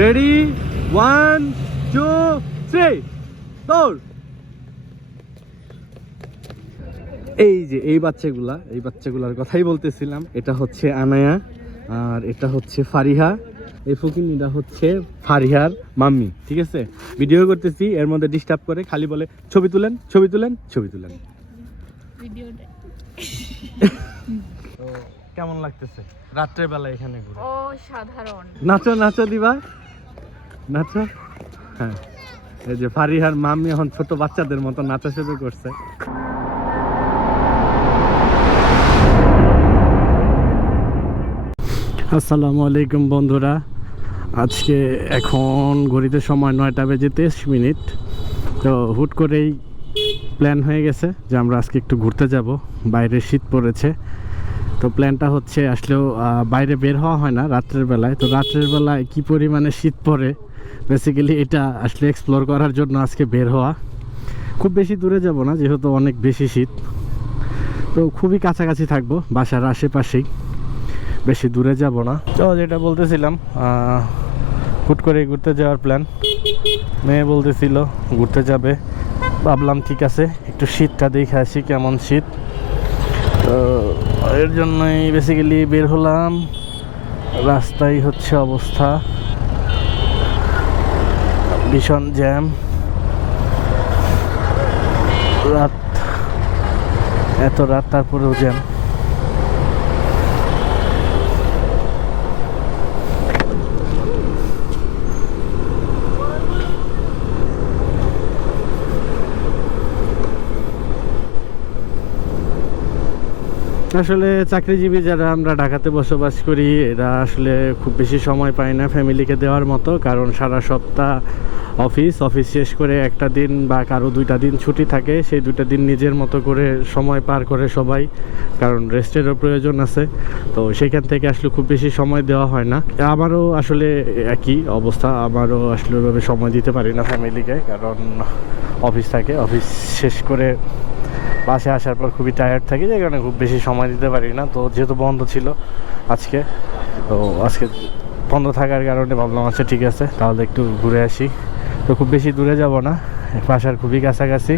Ready 1 2 3 দৌড়। এই যে এই বাচ্চাগুলার কথাই বলতেছিলাম। এটা হচ্ছে আনায়া আর এটা হচ্ছে ফারিহা। এই ফকিনিটা হচ্ছে ফারিহার মাম্মি। ঠিক আছে, ভিডিও করতেছি, এর মধ্যে ডিস্টার্ব করে, খালি বলে ছবি তুলেন ছবি তুলেন ছবি তুলেন। তো কেমন লাগতেছে রাত্রের বেলা এখানে ঘুরে? অসাধারণ। নাচো নাচো দিবা, নাচো। হ্যাঁ, এই যে ফারিহার মাম্মি এখন ছোট বাচ্চাদের মতো নাচা শুরু করছে। আসসালামু আলাইকুম বন্ধুরা, আজকে এখন ঘড়িতে সময় 9টা বেজে 23 মিনিট। তো হুট করেই প্ল্যান হয়ে গেছে যে আমরা আজকে একটু ঘুরতে যাব। বাইরে শীত পড়েছে, তো প্ল্যানটা হচ্ছে আসলেও বাইরে বের হওয়া হয় না রাত্রের বেলায়। তো রাত্রের বেলায় কী পরিমাণে শীত পড়ে, বেসিক্যালি এটা আসলে এক্সপ্লোর করার জন্য আজকে বের হওয়া। খুব বেশি দূরে যাব না, যেহেতু অনেক বেশি শীত, তো খুবই কাছাকাছি থাকবো, বাসার আশেপাশেই, বেশি দূরে যাব না। তো যেটা বলতেছিলাম, হুট করে ঘুরতে যাওয়ার প্ল্যান। মেয়ে বলতেছিল ঘুরতে যাবে, ভাবলাম ঠিক আছে একটু শীতটা দেখে আসি কেমন শীত। তো এর জন্যই বেসিক্যালি বের হলাম। রাস্তায় হচ্ছে অবস্থা ভীষণ জ্যাম, রাত, এত রাত তারপরেও জ্যাম। আসলে চাকরিজীবী যারা আমরা ঢাকাতে বসবাস করি, এরা আসলে খুব বেশি সময় পায় না ফ্যামিলিকে দেওয়ার মতো, কারণ সারা সপ্তাহ অফিস শেষ করে একটা দিন বা কারো 2টা দিন ছুটি থাকে। সেই 2টা দিন নিজের মতো করে সময় পার করে সবাই, কারণ রেস্টেরও প্রয়োজন আছে। তো সেখান থেকে আসলে খুব বেশি সময় দেওয়া হয় না। আমারও আসলে একই অবস্থা, আমারও আসলে ওইভাবে সময় দিতে পারি না ফ্যামিলিকে, কারণ অফিস থাকে। অফিস শেষ করে বাসে আসার পর খুবই টায়ার্ড থাকি, যে কারণে খুব বেশি সময় দিতে পারি না। তো যেহেতু বন্ধ ছিল আজকে, তো আজকে বন্ধ থাকার কারণে ভাবলাম আচ্ছা ঠিক আছে তাহলে একটু ঘুরে আসি। তো খুব বেশি দূরে যাব না, বাসার খুবই কাছাকাছি,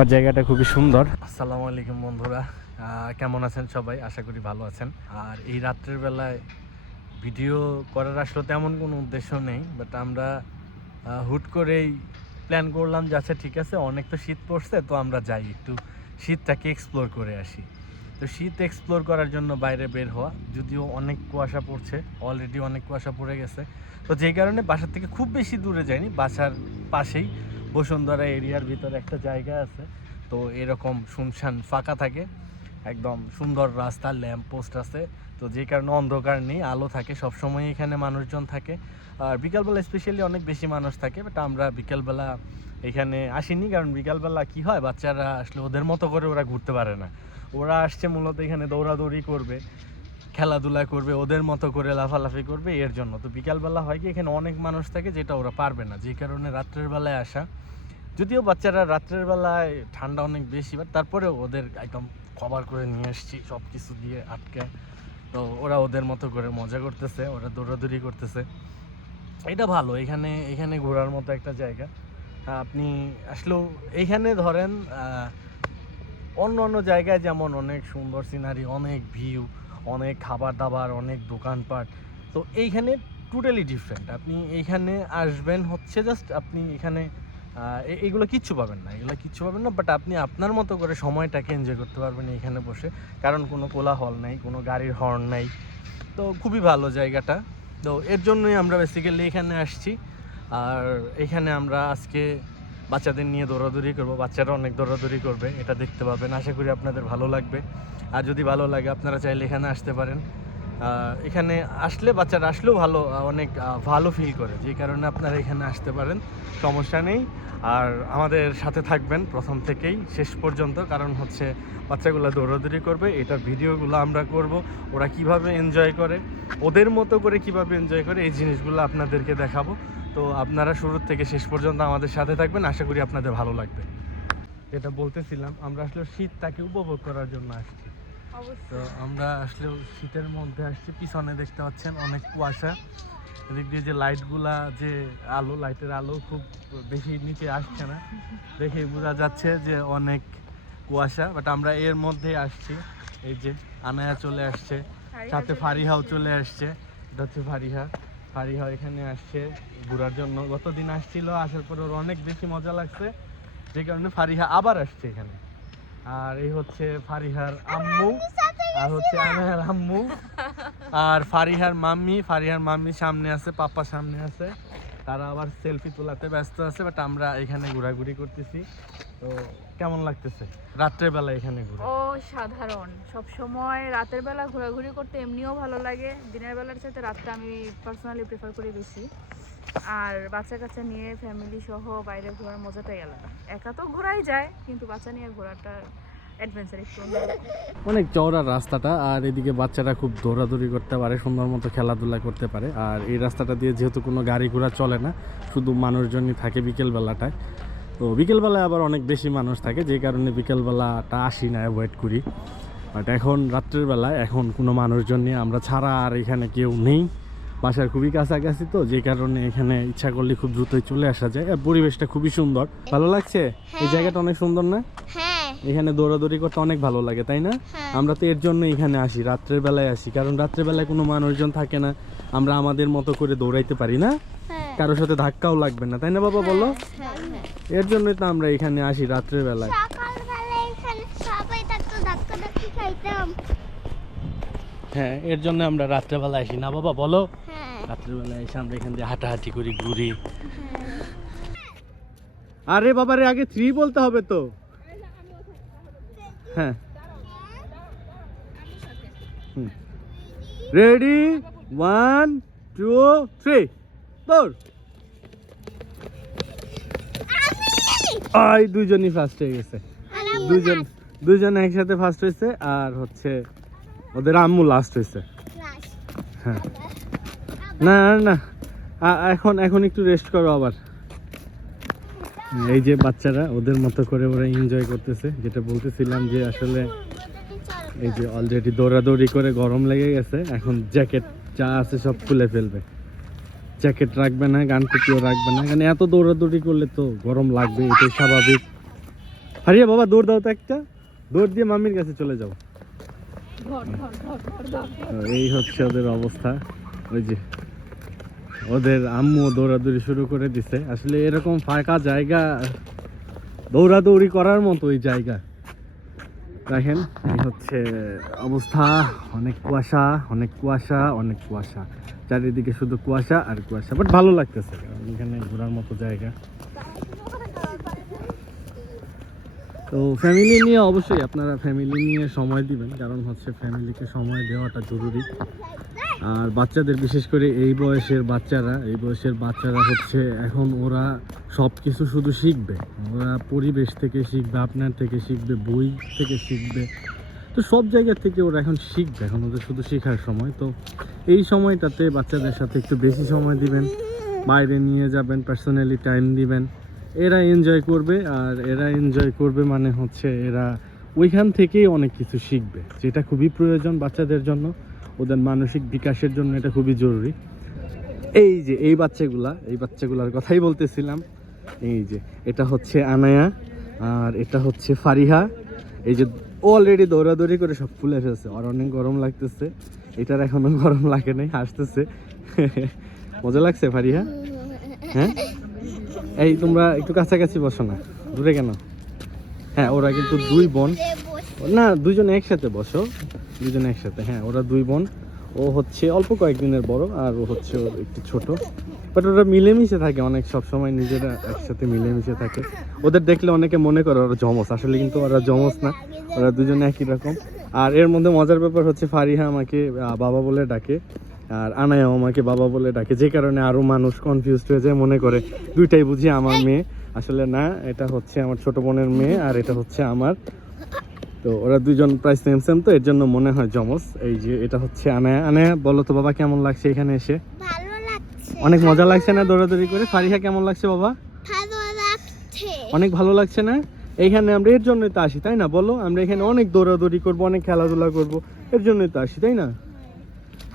আর জায়গাটা খুবই সুন্দর। আসসালামু আলাইকুম বন্ধুরা, কেমন আছেন সবাই? আশা করি ভালো আছেন। আর এই রাত্রের বেলায় ভিডিও করার আসলে তেমন কোনো উদ্দেশ্য নেই, বাট আমরা হুট করেই প্ল্যান করলাম যে আচ্ছা ঠিক আছে অনেক তো শীত পড়ছে, তো আমরা যাই একটু শীতটাকে এক্সপ্লোর করে আসি। তো শীত এক্সপ্লোর করার জন্য বাইরে বের হওয়া, যদিও অনেক কুয়াশা পড়ছে, অলরেডি অনেক কুয়াশা পড়ে গেছে। তো যেই কারণে বাসার থেকে খুব বেশি দূরে যাইনি, বাসার পাশেই বসুন্ধরা এরিয়ার ভিতরে একটা জায়গা আছে। তো এরকম শুনশান ফাঁকা থাকে, একদম সুন্দর রাস্তা, ল্যাম্প পোস্ট আছে। তো যে কারণে অন্ধকার নেই, আলো থাকে সবসময়, এখানে মানুষজন থাকে। আর বিকালবেলা স্পেশালি অনেক বেশি মানুষ থাকে, বাট আমরা বিকালবেলা এখানে আসিনি, কারণ বিকালবেলা কি হয়, বাচ্চারা আসলে ওদের মতো করে ওরা ঘুরতে পারে না। ওরা আসছে মূলত এখানে দৌড়াদৌড়ি করবে, খেলাধুলা করবে, ওদের মতো করে লাফালাফি করবে, এর জন্য। তো বিকালবেলা হয় কি এখানে অনেক মানুষ থাকে, যেটা ওরা পারবে না, যে কারণে রাত্রের বেলায় আসা। যদিও বাচ্চারা রাত্রের বেলায় ঠান্ডা অনেক বেশি, বাট তারপরেও ওদের একদম কভার করে নিয়ে আসছি সব কিছু দিয়ে আটকে। তো ওরা ওদের মতো করে মজা করতেছে, ওরা দৌড়াদৌড়ি করতেছে, এটা ভালো। এখানে ঘোরার মতো একটা জায়গা। আপনি আসলেও এইখানে ধরেন অন্য অন্য জায়গায় যেমন অনেক সুন্দর সিনারি, অনেক ভিউ, অনেক খাবার দাবার, অনেক দোকানপাট, তো এইখানে টোটালি ডিফারেন্ট। আপনি এইখানে আসবেন হচ্ছে জাস্ট আপনি এখানে এইগুলো কিচ্ছু পাবেন না, বাট আপনি আপনার মতো করে সময়টাকে এনজয় করতে পারবেন এইখানে বসে, কারণ কোনো কোলাহল নাই, কোনো গাড়ির হর্ন নাই। তো খুবই ভালো জায়গাটা। তো এর জন্যই আমরা বেসিক্যালি এখানে আসছি। আর এখানে আমরা আজকে বাচ্চাদের নিয়ে দৌড়াদৌড়ি করবো, বাচ্চারা অনেক দৌড়াদৌড়ি করবে, এটা দেখতে পাবেন। আশা করি আপনাদের ভালো লাগবে। আর যদি ভালো লাগে আপনারা চাইলে এখানে আসতে পারেন। এখানে আসলে বাচ্চারা আসলেও অনেক ভালো ফিল করে, যে কারণে আপনারা এখানে আসতে পারেন, সমস্যা নেই। আর আমাদের সাথে থাকবেন প্রথম থেকেই শেষ পর্যন্ত, কারণ হচ্ছে বাচ্চাগুলো দৌড়াদৌড়ি করবে, এটার ভিডিওগুলো আমরা করব, ওরা কিভাবে এনজয় করে, ওদের মতো করে কিভাবে এনজয় করে, এই জিনিসগুলো আপনাদেরকে দেখাবো। তো আপনারা শুরু থেকে শেষ পর্যন্ত আমাদের সাথে থাকবেন, আশা করি আপনাদের ভালো লাগবে। এটা বলতেছিলাম, আমরা আসলে শীতটাকে উপভোগ করার জন্য আসছি। তো আমরা আসলে শীতের মধ্যে আসছি, পিছনে দেখতে পাচ্ছেন অনেক কুয়াশা, এদিক দিয়ে যে লাইটগুলা, যে আলো, লাইটের আলো খুব বেশি নিচে আসছে না, দেখে বোঝা যাচ্ছে যে অনেক কুয়াশা। বাট আমরা এর মধ্যে আসছি। এই যে আনায়া চলে আসছে, সাথে ফারিহাও চলে আসছে। এটা হচ্ছে ফারিহা এখানে আসছে ঘোরার জন্য। গতদিন আসছিল, আসার পর ওর অনেক বেশি মজা লাগছে, যে কারণে ফারিহা আবার আসছে এখানে। আর এই হচ্ছে ফারিহার আম্মু, আর হচ্ছে আনায়ার আম্মু, আর ফারিহার মাম্মি সামনে আছে, পাপা সামনে আছে। তারা আবার সেলফি তোলাতে ব্যস্ত আছে। বাট আমরা এখানে ঘোরাঘুরি করতেছি। তো কেমন লাগতেছে রাত্রের বেলা এখানে ঘুরে? ও সাধারণ, সব সময় রাতের বেলা ঘোরাঘুরি করতে এমনিও ভালো লাগে, দিনের বেলার সাথে রাতটা আমি পার্সোনালি প্রেফার করি বেশি। আর বাচ্চা কাচ্চা নিয়ে ফ্যামিলি সহ বাইরে ঘোরার মজাটাই আলাদা। একা তো ঘোরাই যায়, কিন্তু বাচ্চা নিয়ে ঘোরাটা অ্যাডভেঞ্চার একটু অন্যরকম। অনেক চওড়া রাস্তাটা, আর এদিকে বাচ্চারা খুব দৌড়াদৌড়ি করতে পারে, সুন্দর মতো খেলাধুলা করতে পারে। আর এই রাস্তাটা দিয়ে যেহেতু কোনো গাড়ি ঘোড়া চলে না, শুধু মানুষজনই থাকে বিকেলবেলাটায়। তো বিকেলবেলায় আবার অনেক বেশি মানুষ থাকে, যে কারণে বিকেলবেলাটা আসি না, অ্যাভয়েড করি। বাট এখন রাত্রের বেলায় এখন কোনো মানুষজন নিয়ে আমরা ছাড়া আর এখানে কেউ নেই। বাসার খুবই কাছাকাছি, তো যে কারণে এখানে ইচ্ছা করলে খুব দ্রুতই চলে আসা যায়। আর পরিবেশটা খুবই সুন্দর, ভালো লাগছে। এই জায়গাটা অনেক সুন্দর না? এখানে দৌড়াদৌড়ি করতে অনেক ভালো লাগে, তাই না? আমরা তো এর জন্য এখানে আসি, রাত্রের বেলায় আসি, কারণ রাত্রের বেলায় কোনো মানুষজন থাকে না, আমরা আমাদের মতো করে দৌড়াইতে পারি না, কারোর সাথে ধাক্কাও লাগবে না, তাই না বাবা বলো? এর জন্যই তো আমরা এখানে আসি রাত্রের বেলায়। হ্যাঁ, এর জন্য আমরা রাত্রেবেলা আসি, না বাবা বলো? রাত্রেবেলা এসে আমরা এখান দিয়ে হাঁটাহাঁটি করি, ঘুরি। আরে বাবারে, আগে 3 বলতে হবে তো। হ্যাঁ, রেডি, 1 2 3 দৌড়। আই দুইজনই ফার্স্ট হয়ে গেছে, দুইজন একসাথে ফার্স্ট হয়েছে। আর হচ্ছে ওদের আম্মু লাস্ট হয়েছে। হ্যাঁ, না না, এখন একটু রেস্ট করো আবার। এই যে বাচ্চারা ওদের মতো করে ওরা এনজয় করতেছে, যেটা বলতেছিলাম যে আসলে এই যে অলরেডি দৌড়াদৌড়ি করে গরম লেগে গেছে, এখন জ্যাকেট যা আছে সব খুলে ফেলবে। জ্যাকেট রাখবে না, গান টুপিও রাখবে না, কারণ এত দৌড়াদৌড়ি করলে তো গরম লাগবে, এটাই স্বাভাবিক। হারিয়া বাবা দৌড় দাও তো, একটা দৌড় দিয়ে মাম্মির কাছে চলে যাও। এই হচ্ছে ওদের অবস্থা। ওই যে ওদের আম্মু দৌড়াদৌড়ি শুরু করে দিছে। আসলে এরকম ফাঁকা জায়গা দৌড়াদৌড়ি করার মতো ওই জায়গা। দেখেন এই হচ্ছে অবস্থা, অনেক কুয়াশা, অনেক কুয়াশা, অনেক কুয়াশা, চারিদিকে শুধু কুয়াশা আর কুয়াশা। বাট ভালো লাগতেছে, কারণ এখানে ঘোরার মতো জায়গা। তো ফ্যামিলি নিয়ে অবশ্যই আপনারা ফ্যামিলি নিয়ে সময় দিবেন, কারণ হচ্ছে ফ্যামিলিকে সময় দেওয়াটা জরুরি। আর বাচ্চাদের, বিশেষ করে এই বয়সের বাচ্চারা হচ্ছে এখন ওরা সব কিছু শুধু শিখবে, ওরা পরিবেশ থেকে শিখবে, আপনার থেকে শিখবে, বই থেকে শিখবে। তো সব জায়গা থেকে ওরা এখন শিখবে, এখন ওদের শুধু শেখার সময়। তো এই সময়টাতে বাচ্চাদের সাথে একটু বেশি সময় দিবেন, বাইরে নিয়ে যাবেন, পার্সোনালি টাইম দিবেন। এরা এনজয় করবে, আর এরা এনজয় করবে মানে হচ্ছে এরা ওইখান থেকেই অনেক কিছু শিখবে, যেটা খুবই প্রয়োজন বাচ্চাদের জন্য, ওদের মানসিক বিকাশের জন্য এটা খুবই জরুরি। এই যে এই বাচ্চাগুলার কথাই বলতেছিলাম। এই যে এটা হচ্ছে আনায়া, আর এটা হচ্ছে ফারিহা। এই যে অলরেডি দৌড়াদৌড়ি করে সব খুলে ফেলছে, আর অনেক গরম লাগতেছে, এটার এখনো গরম লাগে নাই, হাসতেছে। মজা লাগছে ফারিহা? হ্যাঁ, এই তোমরা একটু কাছাকাছি বসো না, দূরে কেন? হ্যাঁ, ওরা কিন্তু 2 বোন, না 2 জন একসাথে বসো, 2 জন একসাথে। হ্যাঁ, ওরা 2 বোন, ও হচ্ছে অল্প কয়েকদিনের বড়, আর ও হচ্ছে ওর একটু ছোট। বাট ওরা মিলেমিশে থাকে অনেক, সবসময় নিজেরা একসাথে মিলেমিশে থাকে। ওদের দেখলে অনেকে মনে করে ওরা জমজ, আসলে কিন্তু ওরা জমজ না, ওরা 2 জন একই রকম। আর এর মধ্যে মজার ব্যাপার হচ্ছে ফারিহা আমাকে বাবা বলে ডাকে, আর আনায়াও আমাকে বাবা বলে ডাকে, যে কারণে আরও মানুষ কনফিউজড হয়ে যায়, মনে করে দুইটাই বুঝি আমার মেয়ে। আসলে না, এটা হচ্ছে আমার ছোট বোনের মেয়ে, আর এটা হচ্ছে আমার। তো ওরা 2 জন প্রায় সেম, তো এর জন্য মনে হয় জমজ। এই যে এটা হচ্ছে আনায়া, বলো তো বাবা কেমন লাগছে এখানে এসে? ভালো লাগছে। অনেক মজা লাগছে না দৌড়াদৌড়ি করে? ফারিহা কেমন লাগছে বাবা? ভালো লাগছে। অনেক ভালো লাগছে না? এইখানে আমরা এর জন্যই তো আসি, তাই না বলো? আমরা এখানে অনেক দৌড়াদৌড়ি করবো, অনেক খেলাধুলা করবো, এর জন্যই তো আসি, তাই না?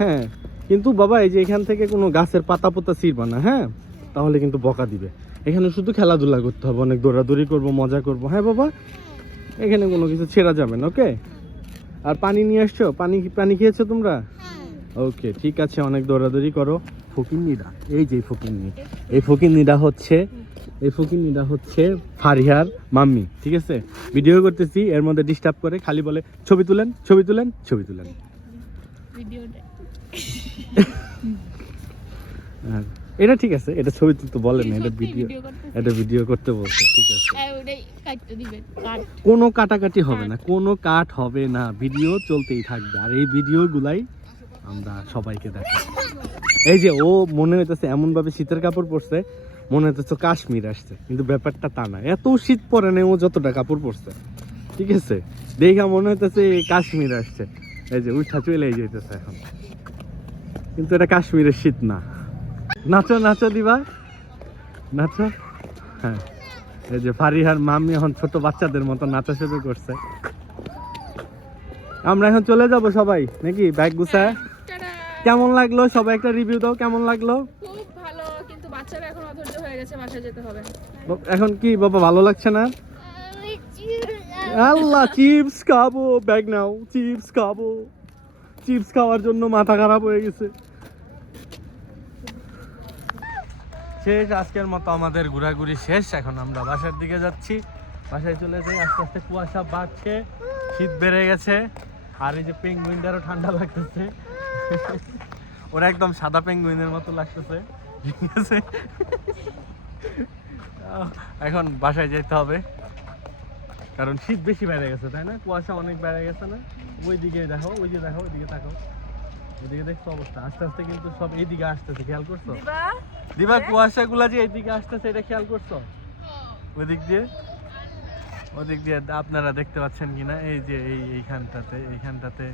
হ্যাঁ, কিন্তু বাবা এই যে এখান থেকে কোনো গাছের পাতা পোতা ছিঁড়বা না, হ্যাঁ? তাহলে কিন্তু বকা দিবে। এখানে শুধু খেলাধুলা করতে হবে, অনেক দৌড়াদৌড়ি করব, মজা করব, হ্যাঁ বাবা? এখানে কোনো কিছু ছেঁড়া যাবে না, ওকে? আর পানি নিয়ে আসছো? পানি খেয়েছো তোমরা? ওকে, ঠিক আছে, অনেক দৌড়াদৌড়ি করো। ফকিন্নিরা, এই যে ফকিন্নিরা হচ্ছে ফারিহার মাম্মি, ঠিক আছে? ভিডিও করতেছি, এর মধ্যে ডিস্টার্ব করে, খালি বলে ছবি তুলেন। আর এটা ঠিক আছে, এটা ছবি তুলতে বলে না, এটা ভিডিও করতে বলছে, ঠিক আছে? কোনো কাটাকাটি হবে না, কোনো কাট হবে না, ভিডিও চলতেই থাকবে। আর এই ভিডিও গুলাই আমরা সবাইকে দেখাবো। এই যে ও মনে হইতেছে এমন ভাবে শীতের কাপড় পরছে, মনে হইতেছে কাশ্মীর আসছে, কিন্তু ব্যাপারটা তা না। এত শীত পরে নেই ও, যতটা কাপড় পরছে, ঠিক আছে? দেখা মনে হইতেছে কাশ্মীর আসছে। এই যে উঠা চলে যাইতেছে এখন, কিন্তু এটা কাশ্মীরের শীত না। নাচো দিবা, নাচো। হ্যাঁ, এই যে ফারিহার মাম্মি এখন ছোট বাচ্চাদের মতো নাচা শুরু করছে। আমরা এখন চলে যাব সবাই নাকি, ব্যাগ গুছায়? কেমন লাগলো সবাই একটা রিভিউ দাও, কেমন লাগলো? খুব ভালো, কিন্তু বাচ্চারা এখন অধৈর্য হয়ে গেছে, বাসায় যেতে হবে। এখন কি বাবা ভালো লাগছে না? আল্লাহ, চিপস খাবো, ব্যাগ নাও, চিপস খাবো। চিপস খাওয়ার জন্য মাথা খারাপ হয়ে গেছে। শেষ, আজকের মতো আমাদের ঘোরাঘুরি শেষ। এখন আমরা বাসার দিকে যাচ্ছি, বাসায় চলে যাই। আস্তে আস্তে কুয়াশা বাড়ছে, শীত বেড়ে গেছে। আর এই যে পেঙ্গুইনটারও ঠান্ডা লাগতেছে, ওরা একদম সাদা পেঙ্গুইনের মতো লাগতেছে, ঠিক আছে? এখন বাসায় যেতে হবে, কারণ শীত বেশি বেড়ে গেছে, তাই না? কুয়াশা অনেক বেড়ে গেছে না? ওইদিকে দেখো, ওইদিকে তাকাও, ওইদিকে দেখছো অবস্থা। আস্তে আস্তে কিন্তু সব এইদিকে আসতেছে, খেয়াল করছো? দিবা, কুয়াশা গুলা যে এইদিকে আসতেছে, এটা খেয়াল করছো? ওইদিক দিয়ে আপনারা দেখতে পাচ্ছেন কিনা? এই যে এইখানটাতে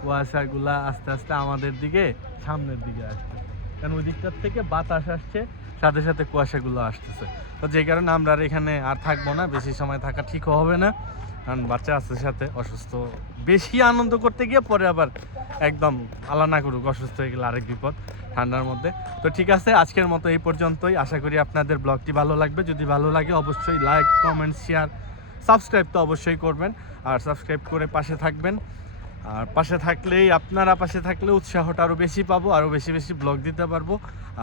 কুয়াশা গুলা আস্তে আস্তে আমাদের দিকে, সামনের দিকে আসছে, কারণ ওই দিকটার থেকে বাতাস আসছে, সাথে সাথে কুয়াশাগুলো আসতেছে। তো যে কারণে আমরা আর এখানে আর থাকবো না, বেশি সময় থাকা ঠিক হবে না, কারণ বাচ্চা আছে সাথে, অসুস্থ। বেশি আনন্দ করতে গিয়ে পরে আবার একদম আল্লাহ না করুক অসুস্থ হয়ে গেলে আরেক বিপদ ঠান্ডার মধ্যে। তো ঠিক আছে, আজকের মতো এই পর্যন্তই। আশা করি আপনাদের ব্লগটি ভালো লাগবে। যদি ভালো লাগে অবশ্যই লাইক, কমেন্ট, শেয়ার, সাবস্ক্রাইব তো অবশ্যই করবেন। আর সাবস্ক্রাইব করে পাশে থাকবেন। আর আপনারা পাশে থাকলে উৎসাহটা আরও বেশি পাবো, আরও বেশি বেশি ব্লগ দিতে পারবো।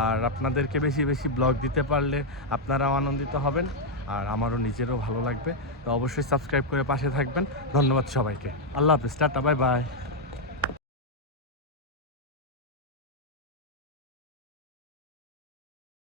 আর আপনাদেরকে বেশি বেশি ব্লগ দিতে পারলে আপনারাও আনন্দিত হবেন, আর আমারও নিজেরও ভালো লাগবে। তো অবশ্যই সাবস্ক্রাইব করে পাশে থাকবেন। ধন্যবাদ সবাইকে, আল্লাহ হাফেজ, টাটা, বাই বাই।